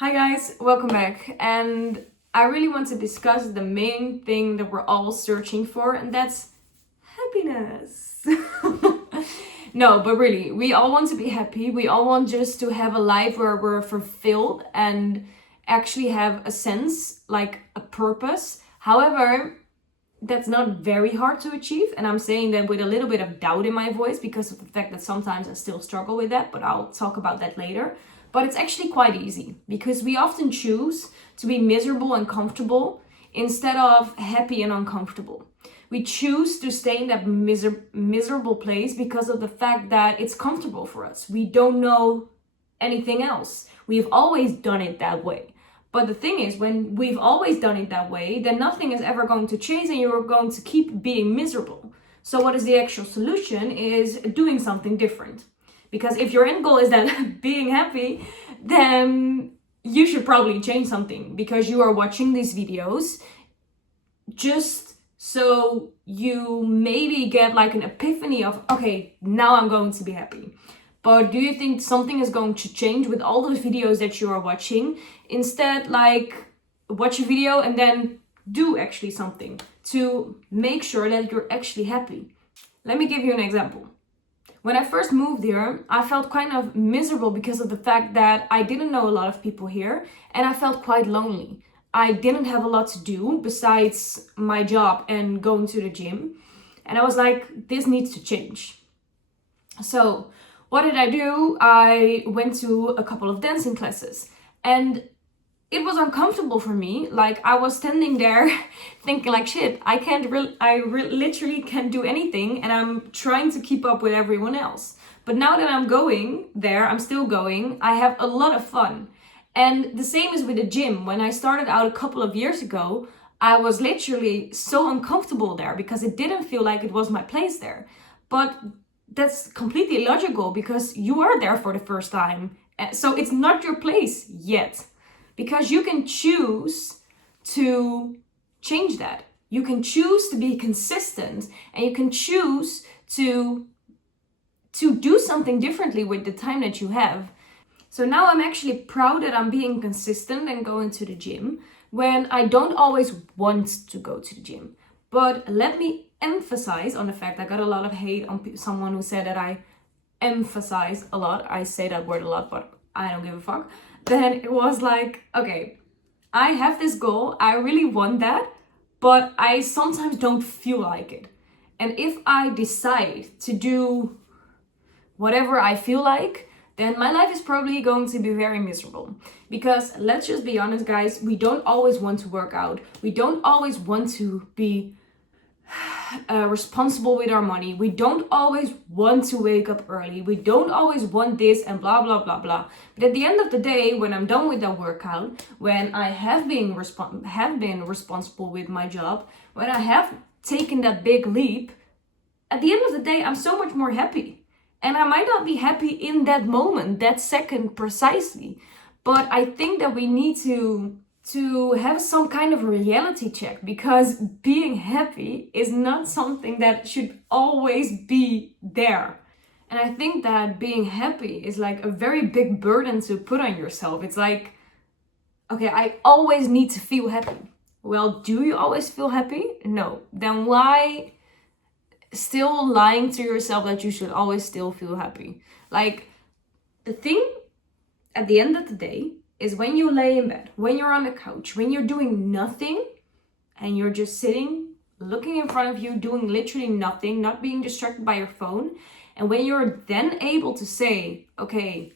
Hi guys, welcome back. And I really want to discuss the main thing that we're all searching for, and that's happiness. No, but really, we all want to be happy. We all want just to have a life where we're fulfilled and actually have a sense, like a purpose. However, that's not very hard to achieve, and I'm saying that with a little bit of doubt in my voice because of the fact that sometimes I still struggle with that, but I'll talk about that later. But it's actually quite easy because we often choose to be miserable and comfortable instead of happy and uncomfortable. We choose to stay in that miserable place because of the fact that it's comfortable for us. We don't know anything else. We've always done it that way. But the thing is, when we've always done it that way, then nothing is ever going to change and you're going to keep being miserable. So what is the actual solution is doing something different. Because if your end goal is that being happy, then you should probably change something because you are watching these videos just so you maybe get like an epiphany of, okay, now I'm going to be happy. But do you think something is going to change with all those videos that you are watching? Instead, like, watch a video and then do actually something to make sure that you're actually happy. Let me give you an example. When I first moved here, I felt kind of miserable because of the fact that I didn't know a lot of people here and I felt quite lonely. I didn't have a lot to do besides my job and going to the gym. And I was like, this needs to change. So what did I do? I went to a couple of dancing classes and it was uncomfortable for me. Like, I was standing there thinking like, shit, literally can't do anything and I'm trying to keep up with everyone else. But now that I'm going there, I'm still going, I have a lot of fun. And the same is with the gym. When I started out a couple of years ago, I was literally so uncomfortable there because it didn't feel like it was my place there. But that's completely illogical because you are there for the first time. So it's not your place yet. Because you can choose to change that. You can choose to be consistent and you can choose to do something differently with the time that you have. So now I'm actually proud that I'm being consistent and going to the gym when I don't always want to go to the gym. But let me emphasize on the fact I got a lot of hate on someone who said that I emphasize a lot. I say that word a lot, but I don't give a fuck. Then it was like, okay, I have this goal, I really want that, but I sometimes don't feel like it. And if I decide to do whatever I feel like, then my life is probably going to be very miserable. Because let's just be honest, guys, we don't always want to work out. We don't always want to be responsible with our money. We don't always want to wake up early. We don't always want this and blah blah blah blah. But at the end of the day, when I'm done with that workout, when I have been responsible with my job, when I have taken that big leap, at the end of the day, I'm so much more happy. And I might not be happy in that moment, that second precisely, but I think that we need to have some kind of reality check, because being happy is not something that should always be there. And I think that being happy is like a very big burden to put on yourself. It's like, okay, I always need to feel happy. Well, do you always feel happy? No. Then why still lying to yourself that you should always still feel happy? Like, the thing at the end of the day is when you lay in bed, when you're on the couch, when you're doing nothing and you're just sitting, looking in front of you, doing literally nothing, not being distracted by your phone. And when you're then able to say, okay,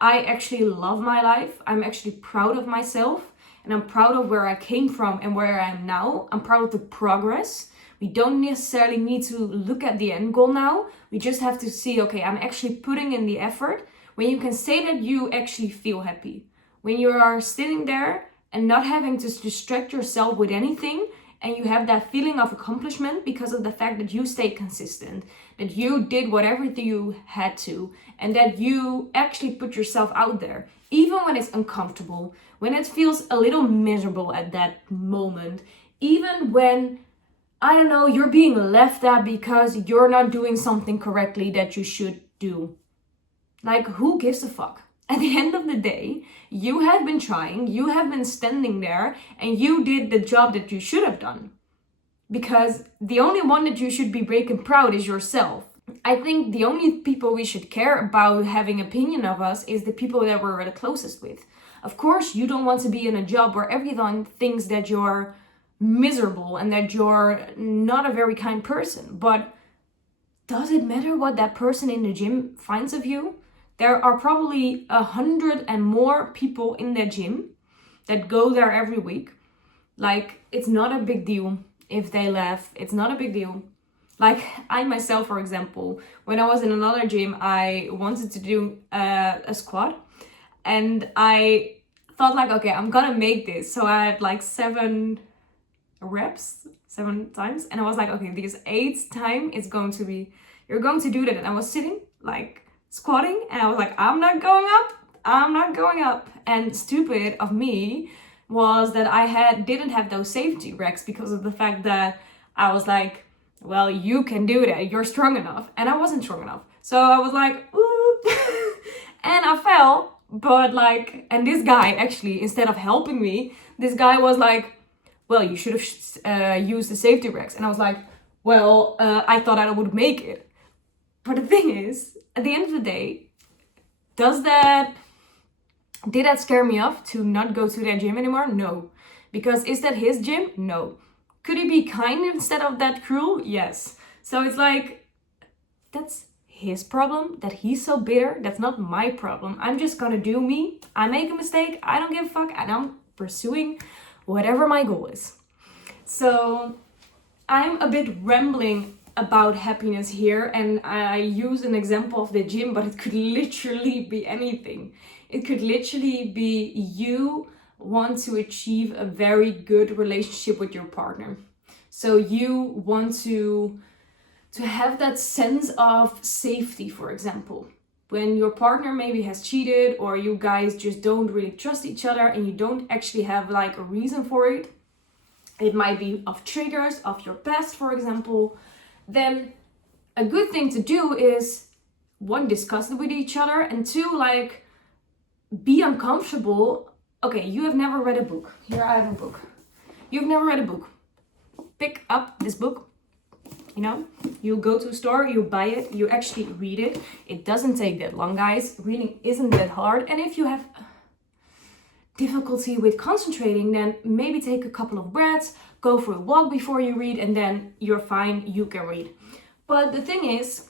I actually love my life. I'm actually proud of myself and I'm proud of where I came from and where I am now. I'm proud of the progress. We don't necessarily need to look at the end goal now. We just have to see, okay, I'm actually putting in the effort. When you can say that you actually feel happy, when you are sitting there and not having to distract yourself with anything, and you have that feeling of accomplishment because of the fact that you stayed consistent, that you did whatever you had to, and that you actually put yourself out there, even when it's uncomfortable, when it feels a little miserable at that moment, even when, I don't know, you're being left at because you're not doing something correctly that you should do. Like, who gives a fuck? at the end of the day, you have been trying, you have been standing there, and you did the job that you should have done. Because the only one that you should be breaking proud is yourself. I think the only people we should care about having opinion of us is the people that we're the closest with. Of course, you don't want to be in a job where everyone thinks that you're miserable and that you're not a very kind person. But does it matter what that person in the gym finds of you? There are probably 100 and more people in that gym that go there every week. Like, it's not a big deal if they laugh. It's not a big deal. Like, I myself, for example, when I was in another gym, I wanted to do a squat. And I thought like, okay, I'm gonna make this. So I had like 7 reps, 7 times. And I was like, okay, this 8th time it's going to be, you're going to do that. And I was sitting like squatting and I was like, I'm not going up. And stupid of me was that I didn't have those safety racks because of the fact that I was like, well, you can do that, you're strong enough. And I wasn't strong enough. So I was like, ooh, and I fell. But like, and this guy actually, instead of helping me, this guy was like, well, you should have used the safety racks. And I was like, well, I thought I would make it. But the thing is, at the end of the day, did that scare me off to not go to that gym anymore? No. Because is that his gym? No. Could he be kind instead of that cruel? Yes. So it's like, that's his problem, that he's so bitter. That's not my problem. I'm just gonna do me. I make a mistake, I don't give a fuck, and I'm pursuing whatever my goal is. So I'm a bit rambling about happiness here, and I use an example of the gym, but it could literally be anything. It could literally be you want to achieve a very good relationship with your partner. So you want to have that sense of safety, for example. When your partner maybe has cheated or you guys just don't really trust each other and you don't actually have like a reason for it. It might be of triggers of your past, for example. Then a good thing to do is 1, discuss it with each other, and 2, like, be uncomfortable. Okay, you have never read a book. Here I have a book. You've never read a book. Pick up this book. You know, you go to a store, you buy it, you actually read it. It doesn't take that long, guys. Reading isn't that hard. And if you have difficulty with concentrating, then maybe take a couple of breaths, go for a walk before you read, and then you're fine, you can read. But the thing is,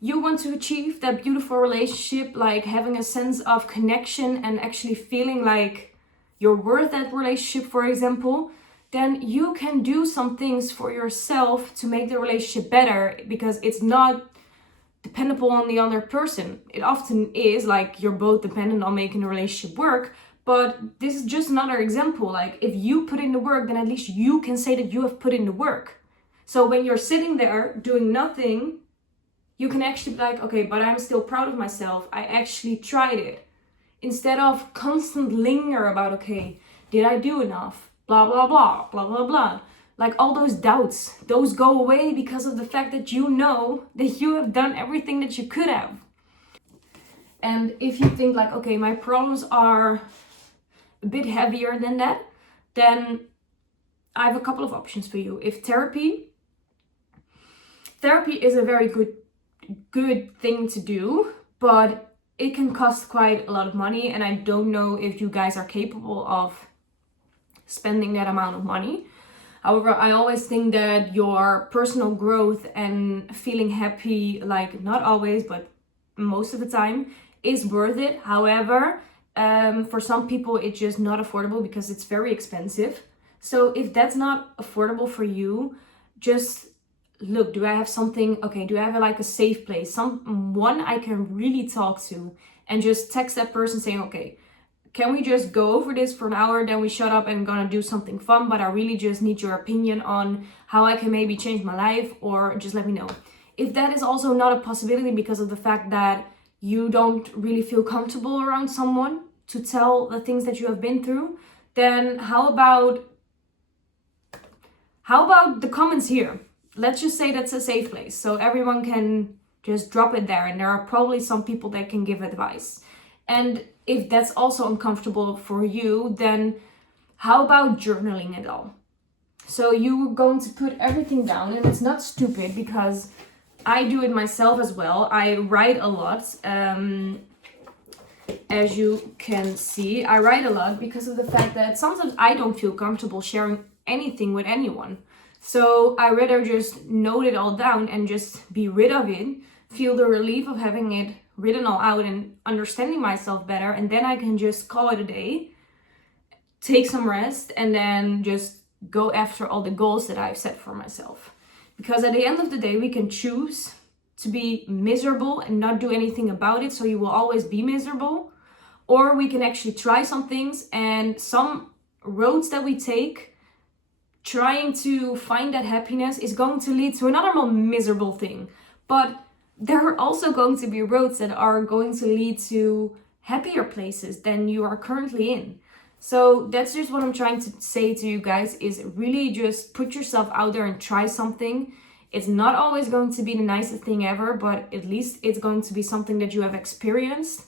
you want to achieve that beautiful relationship, like having a sense of connection and actually feeling like you're worth that relationship, for example, then you can do some things for yourself to make the relationship better, because it's not dependable on the other person. It often is, like, you're both dependent on making the relationship work, but this is just another example. Like, if you put in the work, then at least you can say that you have put in the work. So when you're sitting there doing nothing, you can actually be like, okay, but I'm still proud of myself. I actually tried it. Instead of constant linger about, okay, did I do enough? Blah, blah, blah, blah, blah, blah. Like, all those doubts, those go away because of the fact that you know that you have done everything that you could have. And if you think like, okay, my problems are a bit heavier than that, then I have a couple of options for you. If therapy is a very good thing to do, but it can cost quite a lot of money, and I don't know if you guys are capable of spending that amount of money. However, I always think that your personal growth and feeling happy, like, not always, but most of the time, is worth it. However, for some people, it's just not affordable because it's very expensive. So if that's not affordable for you, just look, do I have something, okay, do I have like a safe place, someone I can really talk to, and just text that person saying, okay, can we just go over this for an hour, then we shut up and gonna do something fun, but I really just need your opinion on how I can maybe change my life, or just let me know. If that is also not a possibility because of the fact that you don't really feel comfortable around someone to tell the things that you have been through, then how about the comments here? Let's just say that's a safe place, so everyone can just drop it there, and there are probably some people that can give advice. And if that's also uncomfortable for you, then how about journaling it all? So you're going to put everything down, and it's not stupid because I do it myself as well. I write a lot. As you can see, I write a lot because of the fact that sometimes I don't feel comfortable sharing anything with anyone. So I rather just note it all down and just be rid of it, feel the relief of having it written all out and understanding myself better, and then I can just call it a day, take some rest, and then just go after all the goals that I've set for myself. Because at the end of the day, we can choose to be miserable and not do anything about it, so you will always be miserable. Or we can actually try some things, and some roads that we take trying to find that happiness is going to lead to another more miserable thing. But there are also going to be roads that are going to lead to happier places than you are currently in. So that's just what I'm trying to say to you guys, is really just put yourself out there and try something. It's not always going to be the nicest thing ever, but at least it's going to be something that you have experienced.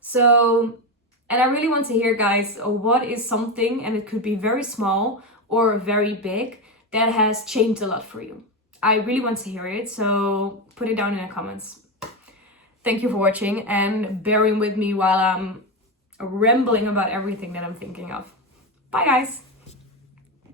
So, and I really want to hear, guys, what is something, and it could be very small or very big, that has changed a lot for you. I really want to hear it, so put it down in the comments. Thank you for watching and bearing with me while I'm rambling about everything that I'm thinking of. Bye, guys!